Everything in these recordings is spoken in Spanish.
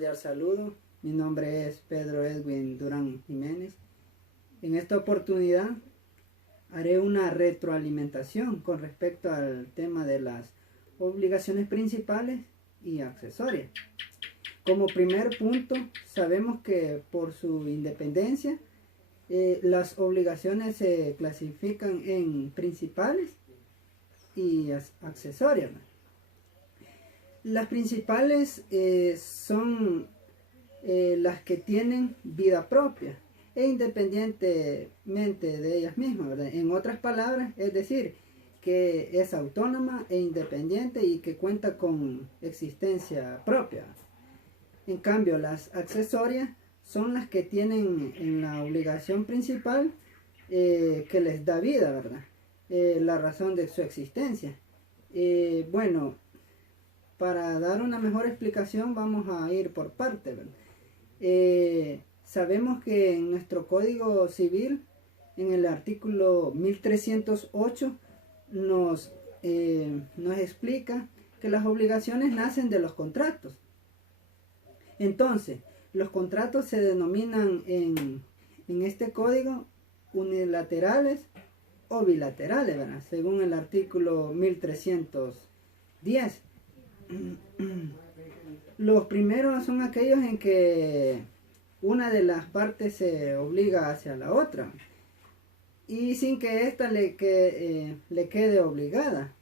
cordial saludo. Mi nombre es Pedro Edwin Durán Jiménez. En esta oportunidad haré una retroalimentación con respecto al tema de las obligaciones principales y accesorias. Como primer punto, sabemos que por su independencia, las obligaciones se clasifican en principales y accesorias. Las principales son las que tienen vida propia e independientemente de ellas mismas, ¿verdad? En otras palabras, es decir, que es autónoma e independiente y que cuenta con existencia propia. En cambio, las accesorias son las que tienen en la obligación principal que les da vida, ¿verdad? La razón de su existencia. Bueno, para dar una mejor explicación vamos a ir por partes, ¿verdad? Sabemos que en nuestro Código Civil, en el artículo 1308, nos explica que las obligaciones nacen de los contratos. Entonces, los contratos se denominan en este código unilaterales o bilaterales, ¿verdad? Según el artículo 1310. Los primeros son aquellos en que una de las partes se obliga hacia la otra y sin que ésta le quede obligada.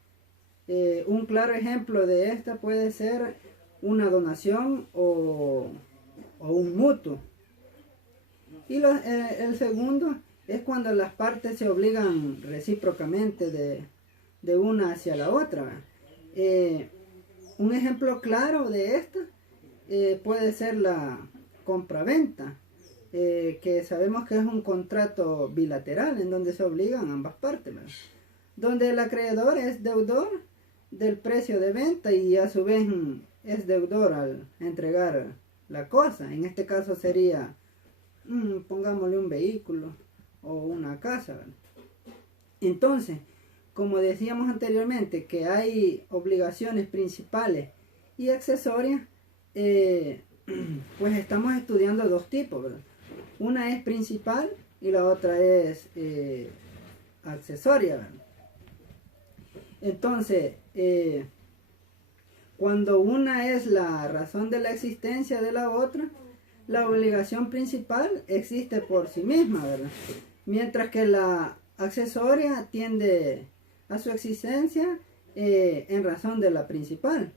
Un claro ejemplo de esta puede ser una donación o un mutuo. Y el segundo es cuando las partes se obligan recíprocamente de una hacia la otra. Un ejemplo claro de esta puede ser la compraventa, que sabemos que es un contrato bilateral en donde se obligan ambas partes, ¿verdad? Donde el acreedor es deudor del precio de venta y a su vez es deudor al entregar la cosa. En este caso sería, pongámosle un vehículo o una casa, ¿verdad? Entonces, como decíamos anteriormente, que hay obligaciones principales y accesorias, pues estamos estudiando dos tipos, ¿verdad? Una es principal y la otra es accesoria, ¿verdad? Entonces, cuando una es la razón de la existencia de la otra, la obligación principal existe por sí misma, ¿verdad? Mientras que la accesoria tiende a su existencia en razón de la principal.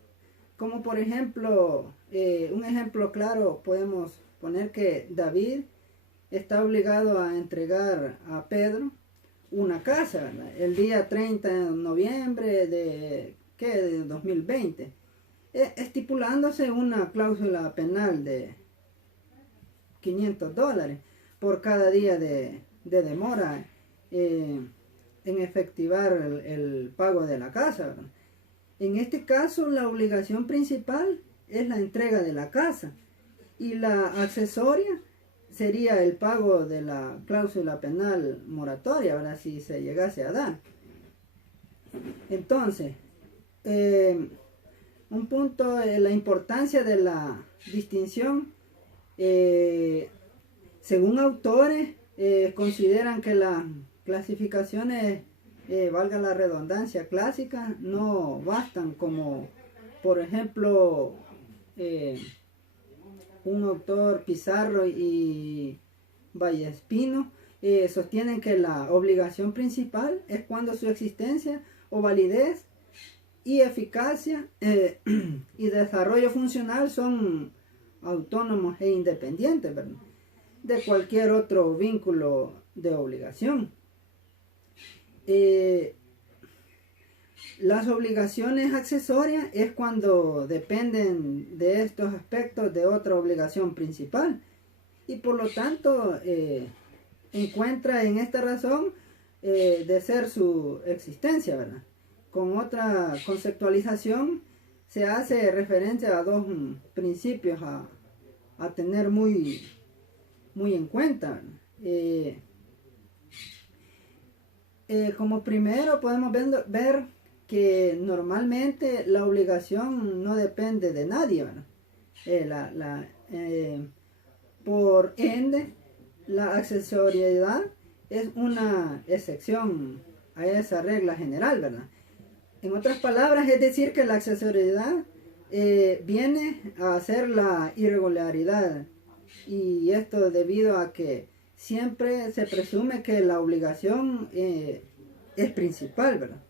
Como por ejemplo, un ejemplo claro podemos poner que David está obligado a entregar a Pedro una casa, ¿verdad? El día 30 de noviembre de 2020, estipulándose una cláusula penal de $500 por cada día de demora en efectivar el pago de la casa, ¿verdad? En este caso, la obligación principal es la entrega de la casa y la accesoria sería el pago de la cláusula penal moratoria, ¿verdad? Si se llegase a dar. Entonces, un punto, la importancia de la distinción, según autores, consideran que las clasificaciones, valga la redundancia, clásicas, no bastan, como por ejemplo un autor Pizarro y Vallespino sostienen que la obligación principal es cuando su existencia o validez y eficacia y desarrollo funcional son autónomos e independientes, ¿verdad?, de cualquier otro vínculo de obligación. Las obligaciones accesorias es cuando dependen de estos aspectos de otra obligación principal y por lo tanto encuentra en esta razón de ser su existencia, ¿verdad? Con otra conceptualización se hace referencia a dos principios a tener muy en cuenta. Como primero podemos ver que normalmente la obligación no depende de nadie, ¿verdad? Por ende, la accesoriedad es una excepción a esa regla general, ¿verdad? En otras palabras, es decir que la accesoriedad viene a ser la irregularidad, y esto debido a que siempre se presume que la obligación es principal, ¿verdad?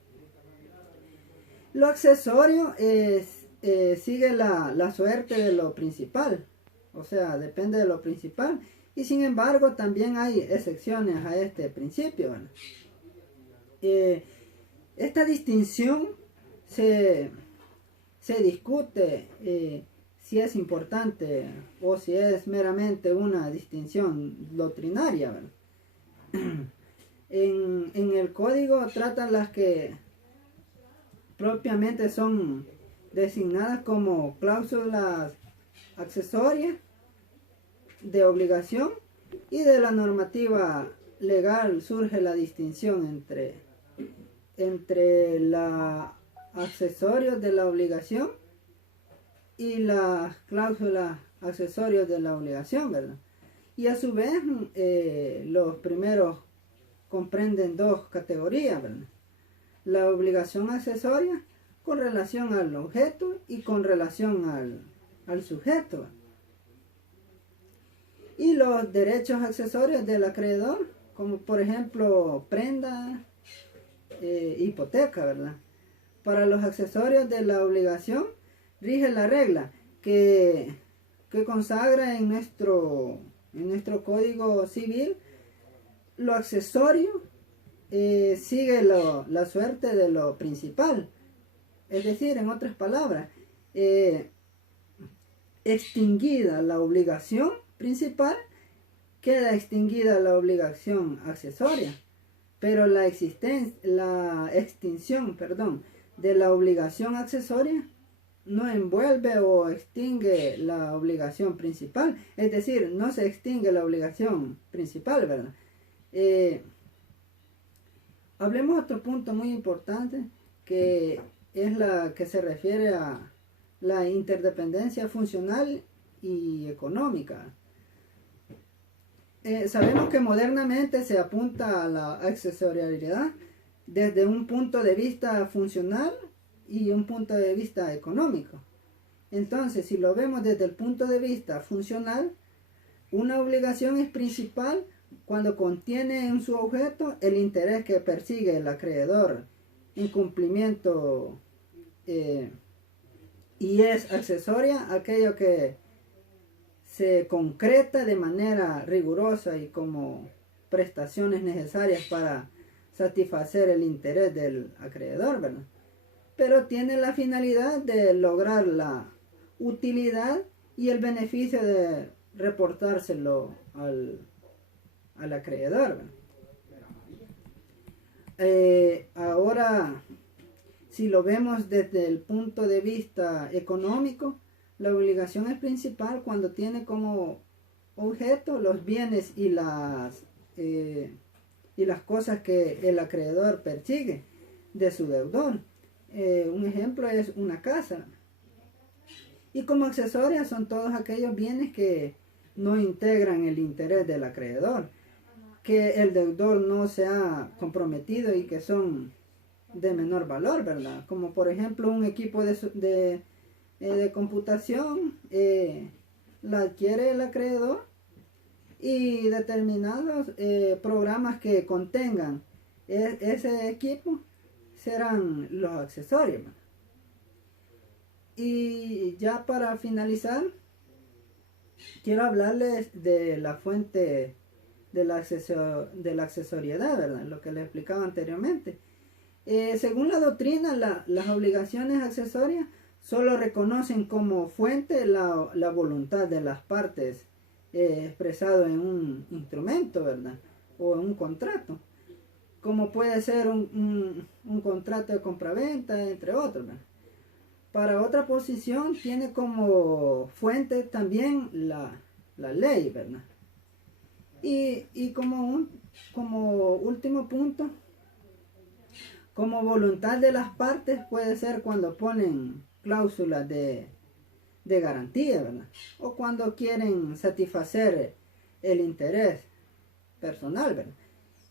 Lo accesorio sigue la suerte de lo principal, o sea, depende de lo principal, y sin embargo también hay excepciones a este principio, ¿verdad? Esta distinción se discute si es importante o si es meramente una distinción doctrinaria, ¿verdad? En el código tratan las que propiamente son designadas como cláusulas accesorias de obligación, y de la normativa legal surge la distinción entre los accesorios de la obligación y las cláusulas accesorias de la obligación, ¿verdad? Y a su vez los primeros comprenden dos categorías, ¿verdad? La obligación accesoria con relación al objeto y con relación al sujeto. Y los derechos accesorios del acreedor, como por ejemplo prenda, hipoteca, ¿verdad? Para los accesorios de la obligación rige la regla que consagra en nuestro Código Civil. Lo accesorio sigue la suerte de lo principal. Es decir, en otras palabras, extinguida la obligación principal, queda extinguida la obligación accesoria, pero la extinción, de la obligación accesoria no envuelve o extingue la obligación principal, es decir, no se extingue la obligación principal, ¿verdad? Hablemos otro punto muy importante, que es la que se refiere a la interdependencia funcional y económica. Sabemos que modernamente se apunta a la accesorialidad desde un punto de vista funcional y un punto de vista económico. Entonces, si lo vemos desde el punto de vista funcional, una obligación es principal cuando contiene en su objeto el interés que persigue el acreedor en cumplimiento, y es accesoria aquello que se concreta de manera rigurosa y como prestaciones necesarias para satisfacer el interés del acreedor, ¿verdad? Pero tiene la finalidad de lograr la utilidad y el beneficio de reportárselo al acreedor, ¿verdad? Ahora, si lo vemos desde el punto de vista económico, la obligación es principal cuando tiene como objeto los bienes y las cosas que el acreedor persigue de su deudor. Un ejemplo es una casa. Y como accesorias son todos aquellos bienes que no integran el interés del acreedor, que el deudor no se ha comprometido y que son de menor valor, ¿verdad? Como por ejemplo un equipo de computación la adquiere el acreedor, y determinados programas que contengan ese equipo serán los accesorios, ¿verdad? Y ya para finalizar, quiero hablarles de la fuente de la accesoriedad, ¿verdad? Lo que les explicaba anteriormente. Según la doctrina, las obligaciones accesorias solo reconocen como fuente la voluntad de las partes expresado en un instrumento, ¿verdad? O en un contrato, como puede ser un contrato de compraventa, entre otros, ¿verdad? Para otra posición tiene como fuente también la ley, ¿verdad? Y como último punto, como voluntad de las partes puede ser cuando ponen cláusulas de de garantía, ¿verdad? O cuando quieren satisfacer el interés personal, ¿verdad?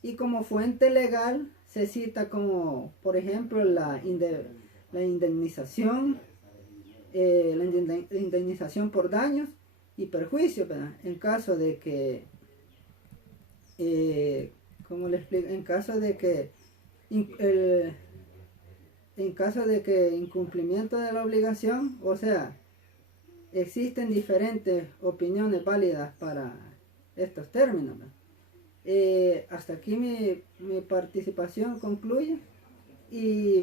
Y como fuente legal se cita como, por ejemplo, la indemnización, la indemnización por daños y perjuicios, ¿verdad? En caso de que, ¿cómo le explico? En caso de que en caso de que incumplimiento de la obligación, o sea, existen diferentes opiniones válidas para estos términos, ¿no? Hasta aquí mi participación concluye y